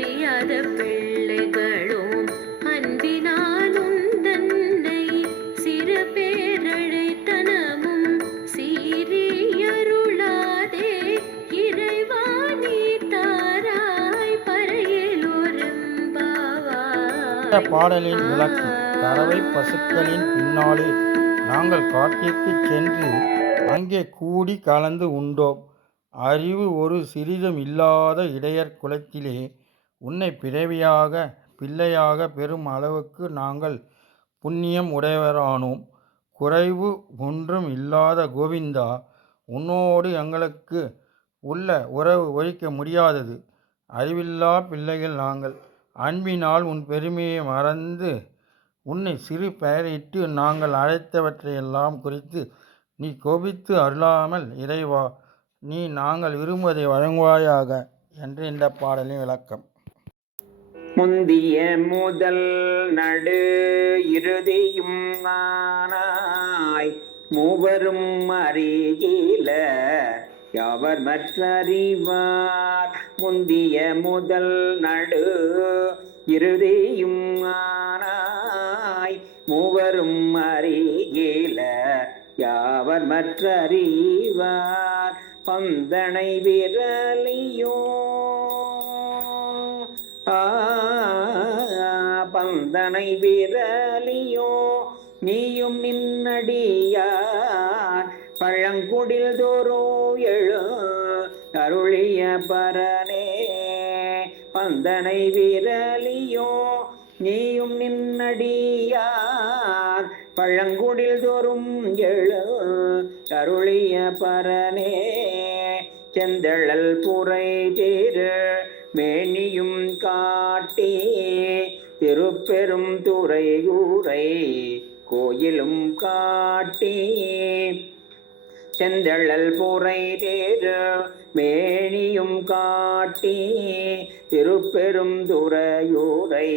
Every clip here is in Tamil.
அறியாத பிள்ளைகளும் அன்பினால் உந்தன்னை சிறு பேரழைத்தனமும் சீரியருளாதே இறைவா நீ தாராய் பறையலோரெம்பாவா பாடலின் விளக்கம் கறவை பசுக்களின் பின்னாலே நாங்கள் காட்டிற்குச் சென்று அங்கே கூடி கலந்து உண்டோம். அறிவு ஒரு சிறிதும் இல்லாத இடையர் குலத்திலே உன்னை பிறவியாக பிள்ளையாக பெறும் அளவுக்கு நாங்கள் புண்ணியம் உடையவரானோம். குறைவு ஒன்றும் இல்லாத கோவிந்தா உன்னோடு எங்களுக்கு உள்ள உறவு ஒழிக்க முடியாதது. அறிவில்லா பிள்ளைகள் நாங்கள். அன்பினால் உன் பெருமையை மறந்து உன்னை சிறு பெயரிட்டு நாங்கள் அழைத்தவற்றையெல்லாம் குறித்து நீ கோபித்து அருளாமல் இறைவா நீ நாங்கள் விரும்புவதை வழங்குவாயாக என்று இந்த பாடலின் விளக்கம். முந்திய முதல் நடு இறுதியும் ஆனாய். மூவரும் அறிகில யாவர் மற்றறிவார்? முந்திய முதல் நடு இறுதியும் ஆனாய். மூவரும் அறிகில யாவர் மற்றறிவார்? பந்தனை விரலியோ பந்தனை விரலியோ நீயும் நின்னடியார். பழங்குடில் தோறோ எழு அருளிய பரனே. பந்தனை விரலியோ நீயும் நின்னடியார். பழங்குடில் தோறும் எழு அருளிய பரனே. செந்தழல் புரை தேரு மேனியும் காட்டே திருப்பெரும் துறையூரை கோயிலும் காட்டே. செந்தழல் புரை தேரு மேனியும் காட்டி திருப்பெரும் துறையூரை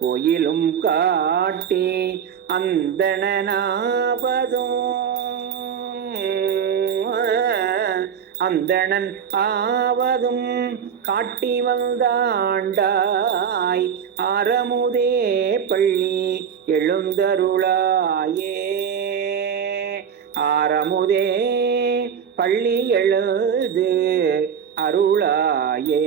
கோயிலும் காட்டி. அந்தணனாவதும் அந்தணன் ஆவதும் காட்டி வந்தாண்டாய். அறமுதே பள்ளி எழுந்தருளாயே. ஆரமுதே பள்ளி எழுது அருளாயே.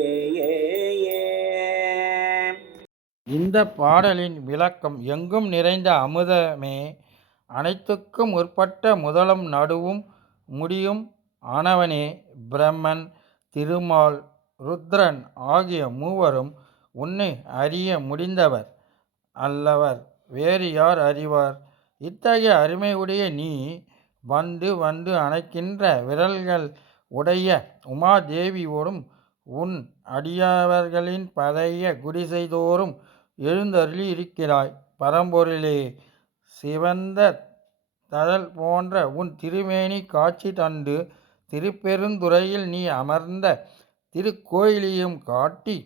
இந்த பாடலின் விளக்கம் எங்கும் நிறைந்த அமுதமே. அனைத்துக்கும் முற்பட்ட முதலும் நடுவும் முடியும் ஆனவனே. பிரம்மன் திருமால் ருத்ரன் ஆகிய மூவரும் உன்னை அறிய முடிந்தவர் அல்லவர். வேறு யார் அறிவார்? இத்தகைய அருமையுடைய நீ வந்து வந்து அணைக்கின்ற விரல்கள் உடைய உமாதேவியோடும் உன் அடியவர்களின் பழைய குடிசைதோறும் எழுந்தருளி இருக்கிறாய். பரம்பொருளே சிவந்த தழல் போன்ற உன் திருமேனி காட்சி தந்து திருப்பெருந்துறையில் நீ அமர்ந்த திருக்கோயிலையும் காட்டி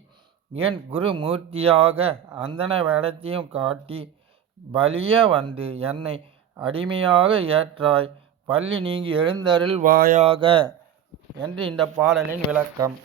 என் குருமூர்த்தியாக அந்தன வேடத்தையும் காட்டி பலிய வந்து என்னை அடிமையாக ஏற்றாய். பள்ளி நீங்கி எழுந்தருள்வாயாக என்று இந்த பாடலின் விளக்கம்.